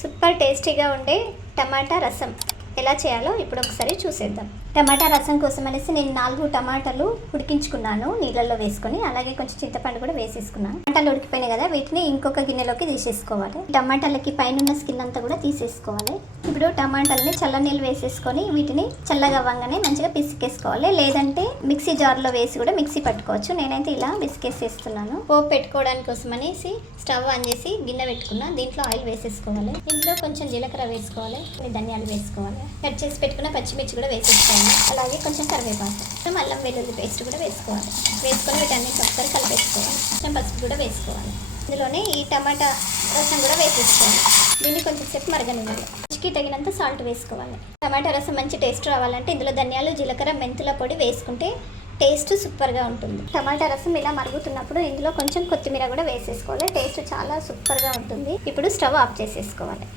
Super టేస్టీగా ఉండే టమాటా రసం. ఎలా చేయాలో ఇప్పుడు ఒకసారి చూసేద్దాం. టమాటా రసం కోసం అనేసి నేను నాలుగు టమాటాలు ఉడికించుకున్నాను నీళ్ళల్లో వేసుకొని. అలాగే కొంచెం చింతపండు కూడా వేసేసుకున్నాను. టమాటాలు ఉడికిపోయినాయి కదా వీటిని ఇంకొక గిన్నెలోకి తీసేసుకోవాలి. టమాటాలకి పైన ఉన్న స్కిన్ అంతా కూడా తీసేసుకోవాలి. ఇప్పుడు టమాటాలని చల్ల నీళ్ళు వేసేసుకొని వీటిని చల్లగా అవ్వగానే మంచిగా పిసికేసుకోవాలి. లేదంటే మిక్సీ జార్లో వేసి కూడా మిక్సీ పట్టుకోవచ్చు. నేనైతే ఇలా పిసికేసేస్తున్నాను. పోపు పెట్టుకోవడానికి కోసం అనేసి స్టవ్ ఆన్ చేసి గిన్నె పెట్టుకున్నా. దీంట్లో ఆయిల్ వేసేసుకోవాలి. దీంట్లో కొంచెం జీలకర్ర వేసుకోవాలి. ధనియాలు వేసుకోవాలి. కట్ చేసి పెట్టుకున్న పచ్చిమిర్చి కూడా వేసేసుకోవాలి అలాగే కొంచెం కరివేపాకు అల్లం వెల్లుల్లి పేస్ట్ కూడా వేసుకోవాలి. వేసుకొని వీటన్నిటి ఒకసారి కలిపేసుకోవాలి. కొంచెం పసుపు కూడా వేసుకోవాలి. ఇందులోనే ఈ టమాటా రసం కూడా వేసేసుకోవాలి. దీన్ని కొంచెం సేపు మరగనివ్వాలి. రుచికి తగినంత సాల్ట్ వేసుకోవాలి. టమాటా రసం మంచి టేస్ట్ రావాలంటే ఇందులో ధనియాలు జీలకర్ర మెంతుల పొడి వేసుకుంటే టేస్ట్ సూపర్గా ఉంటుంది. టమాటా రసం ఇలా మరుగుతున్నప్పుడు ఇందులో కొంచెం కొత్తిమీర కూడా వేసేసుకోవాలి. టేస్ట్ చాలా సూపర్గా ఉంటుంది. ఇప్పుడు స్టవ్ ఆఫ్ చేసేసుకోవాలి.